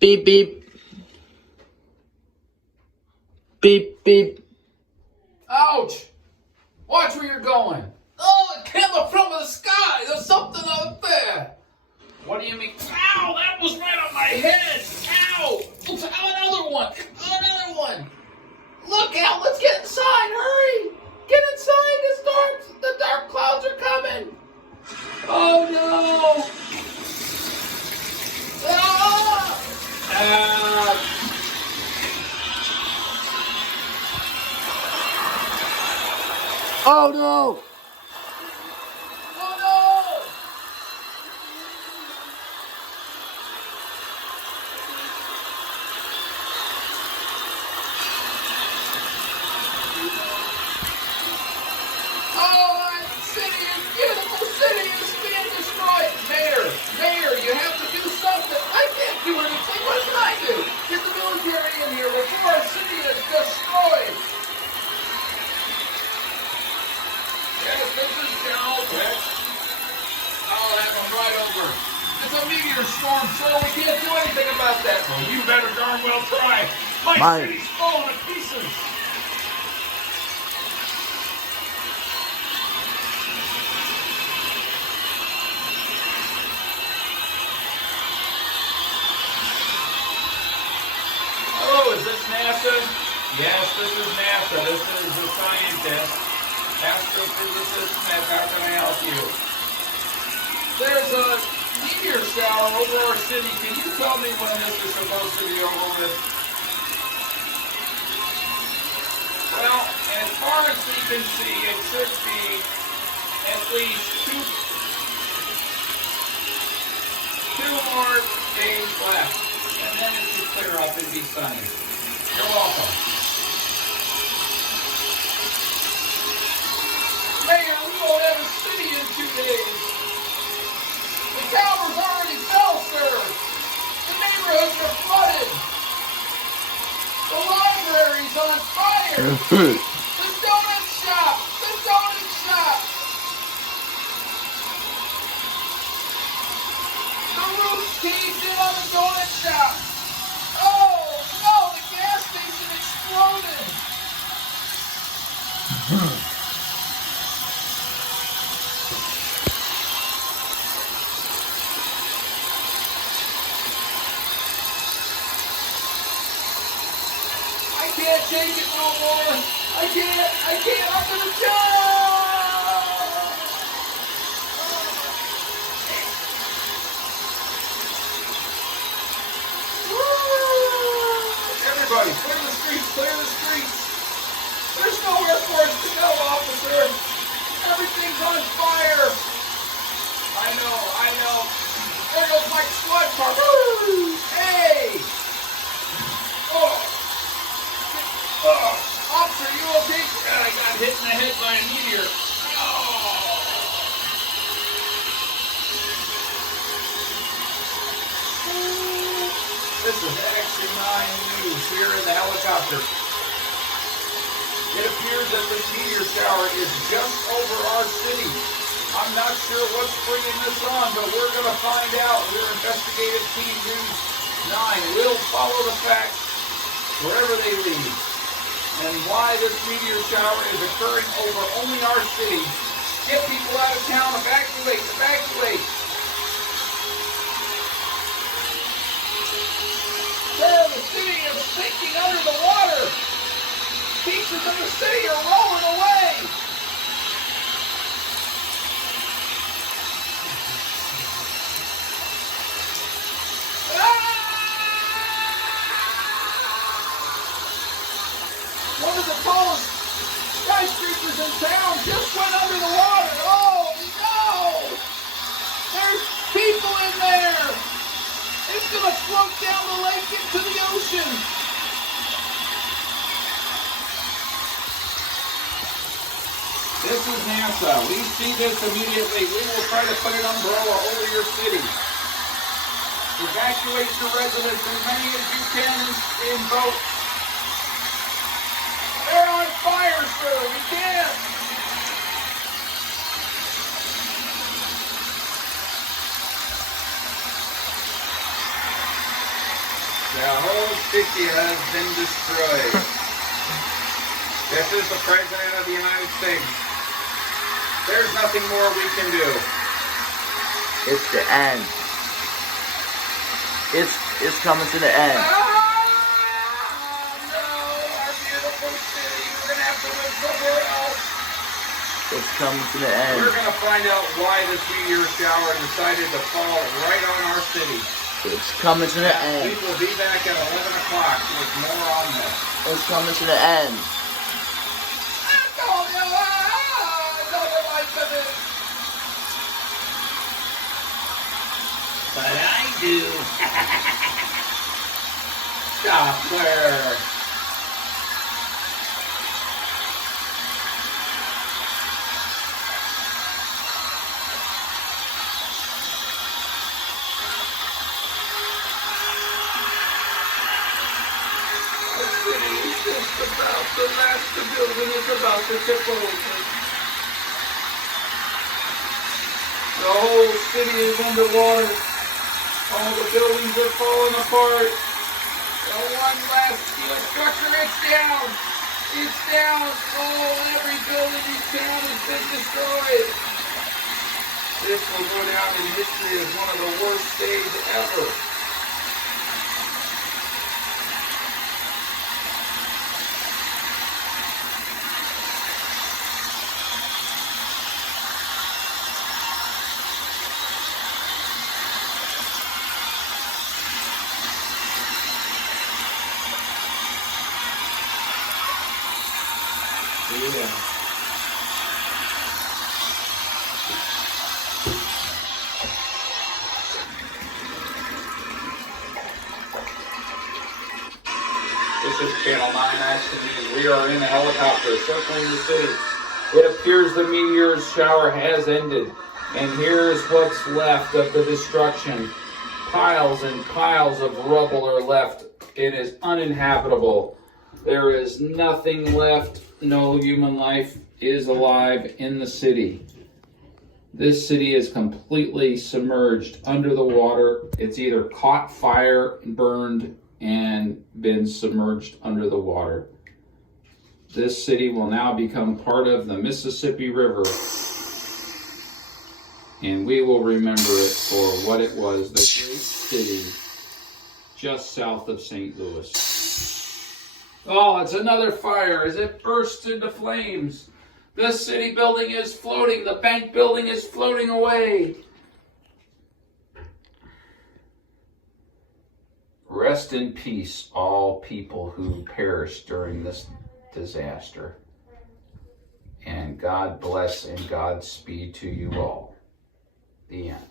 Beep, beep. Beep, beep. Ouch! Watch where you're going. Oh, it came up from the sky. There's something up there. What do you mean? Ow, that was right on my head. Ow! Oops, another one. Another one. Look out, let's get inside. Hurry. Get inside. The dark clouds are coming. Oh, no. Ah! Oh no! Oh, no. Oh, my city is beautiful. City is being destroyed. Mayor, you have to do something. I can't do anything. What can I do? Get the military in here before our city is destroyed. Yes, this is General Tech. I'll have them right over. It's a meteor storm, sir. We can't do anything about that. Well, you better darn well try. My city's falling to pieces. Hello, is this NASA? Yes, this is NASA. This is the scientist. Astrophysicist Smith, how can I help you? There's a meteor shower over our city. Can you tell me when this is supposed to be over with? Well, as far as we can see, it should be at least two more days left. And then it should clear up and be sunny. You're welcome. Mayor, we won't have a city in 2 days. The towers already fell, sir. The neighborhoods are flooded. The library's on fire. The donut shop. The donut shop. The roof caved in on the donut shop. Oh, no, the gas station exploded. I can't take it no more. I can't. I'm gonna die. Everybody, clear the streets, clear the streets. There's nowhere for us to go, officer. Everything's on fire. I know. There goes my squad car. Woo! Hey! Officer, you okay? I got hit in the head by a meteor. This is Action 9 News here in the helicopter. It appears that this meteor shower is just over our city. I'm not sure what's bringing this on, but we're going to find out. We're Investigative Team News 9. We'll follow the facts wherever they lead. And why this meteor shower is occurring over only our city. Get people out of town. Evacuate. Sir, the city is sinking under the water. Pieces of the city are rolling away. One of the tallest skyscrapers in town just went under the water. Oh, no! There's people in there. It's going to float down the lake into the ocean. This is NASA. We see this immediately. We will try to put an umbrella over your city. Evacuate your residents as many as you can in boats. They're on fire, sir. We can't. The whole city has been destroyed. This is the President of the United States. There's nothing more we can do. It's the end. It's coming to the end. No, our beautiful city. We're going to have to live somewhere else. It's coming to the end. We're going to find out why this meteor shower decided to fall right on our city. It's coming to the We end. will be back at 11 o'clock with more on this. It's coming to the end. But I do. Software. The city is just about to last. The building is about to tip over. The whole city is underwater. All the buildings are falling apart. The one last steel structure, it's down. It's down. Oh, every building in town has been destroyed. This will go down in history as one of the worst days ever. Yeah. This is Channel 9 Action News. We are in a helicopter circling the city. It appears the meteor shower has ended. And here's what's left of the destruction. Piles and piles of rubble are left. It is uninhabitable. There is nothing left. No human life is alive in the city. This city is completely submerged under the water. It's either caught fire, burned, and been submerged under the water. This city will now become part of the Mississippi River, and we will remember it for what it was, the great city just south of St. Louis. Oh, it's another fire as it bursts into flames. This city building is floating. The bank building is floating away. Rest in peace, all people who perished during this disaster. And God bless and Godspeed to you all. The end.